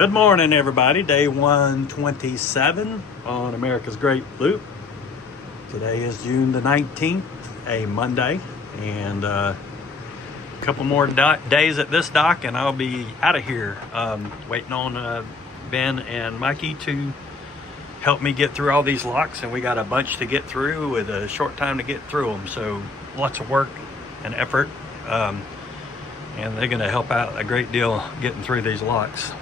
Good morning, everybody. Day 127 on America's Great Loop. Today is June the 19th, a Monday, and a couple more days at this dock, and I'll be out of here. Waiting on Ben and Mikey to help me get through all these locks, and we got a bunch to get through with a short time to get through them. So lots of work and effort, and they're going to help out a great deal getting through these locks.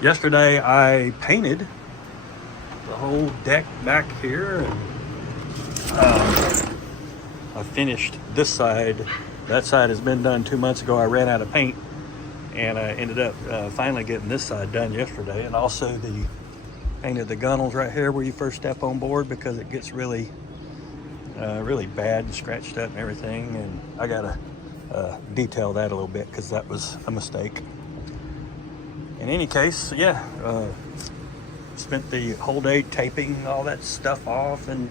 Yesterday I painted the whole deck back here, and I finished this side. That side has been done 2 months ago. I ran out of paint, and I ended up finally getting this side done yesterday. And also painted the gunnels right here where you first step on board, because it gets really bad and scratched up and everything, and I gotta detail that a little bit because that was a mistake. In any case, spent the whole day taping all that stuff off and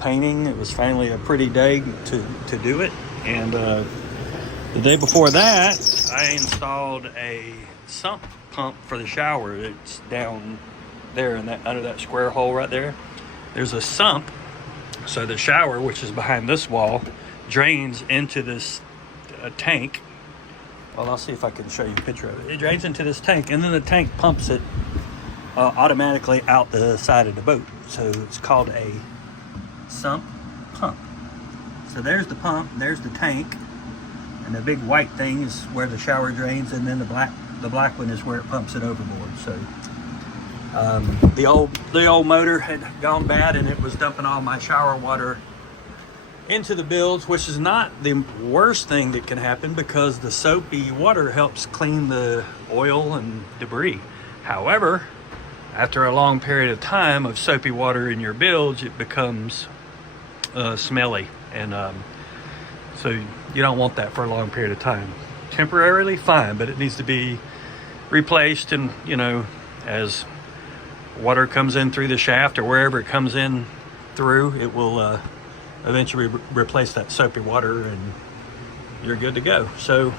painting. It was finally a pretty day to do it. And the day before that, I installed a sump pump for the shower. It's down there in under that square hole right there. There's a sump, so the shower, which is behind this wall, drains into this tank. Well, I'll see if I can show you a picture of it. It drains into this tank, and then the tank pumps it automatically out the side of the boat. So it's called a sump pump. So there's the pump, there's the tank, and the big white thing is where the shower drains, and then the black one is where it pumps it overboard. So the old motor had gone bad, and it was dumping all my shower water into the bilge, which is not the worst thing that can happen, because the soapy water helps clean the oil and debris. However, after a long period of time of soapy water in your bilge, it becomes smelly, and so you don't want that for a long period of time. Temporarily fine, but it needs to be replaced, and as water comes in through the shaft or wherever it comes in through, it will eventually replace that soapy water, and you're good to go. So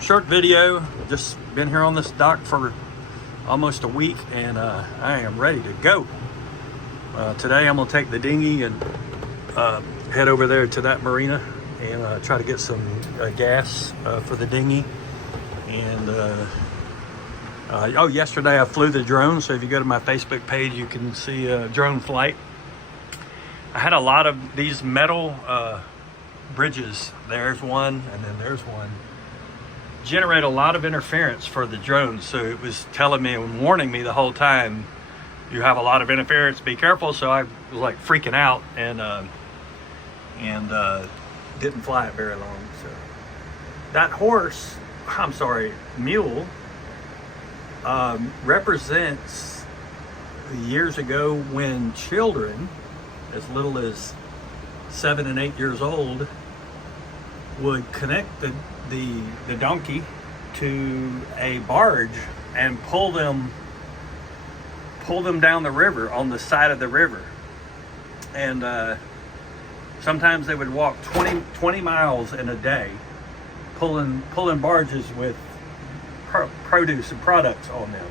short video, just been here on this dock for almost a week, and I am ready to go. Today I'm gonna take the dinghy and head over there to that marina and try to get some gas for the dinghy. And yesterday I flew the drone, so if you go to my Facebook page you can see a drone flight. I had a lot of these metal bridges. There's one, and then there's one. Generate a lot of interference for the drones. So it was telling me and warning me the whole time, you have a lot of interference, be careful. So I was like freaking out, and didn't fly it very long. So that mule represents years ago when children as little as 7 and 8 years old would connect the donkey to a barge and pull them down the river, on the side of the river. And sometimes they would walk 20 miles in a day, pulling barges with produce and products on them.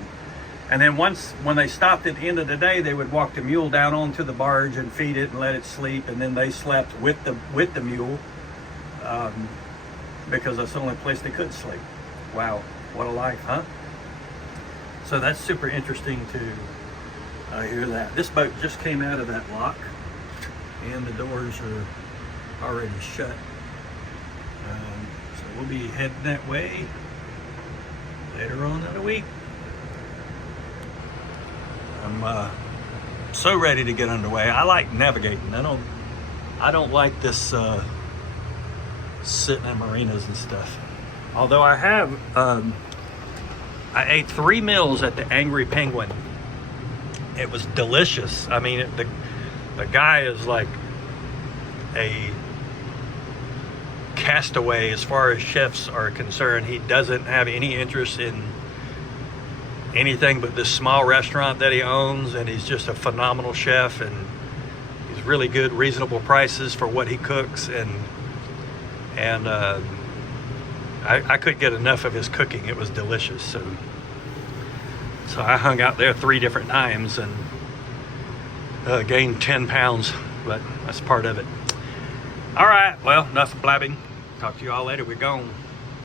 And then when they stopped at the end of the day, they would walk the mule down onto the barge and feed it and let it sleep. And then they slept with the mule, because that's the only place they could sleep. Wow, what a life, huh? So that's super interesting to hear that. This boat just came out of that lock, and the doors are already shut. So we'll be heading that way later on in the week. I'm so ready to get underway. I like navigating. I don't like this sitting in marinas and stuff. Although I ate 3 meals at the Angry Penguin. It was delicious. I mean, the guy is like a castaway as far as chefs are concerned. He doesn't have any interest in anything but this small restaurant that he owns, and he's just a phenomenal chef, and he's really good, reasonable prices for what he cooks, and I couldn't get enough of his cooking. It was delicious. So So I hung out there 3 different times and gained 10 pounds, but that's part of it. All right, well, enough blabbing. Talk to you all later. We're gone.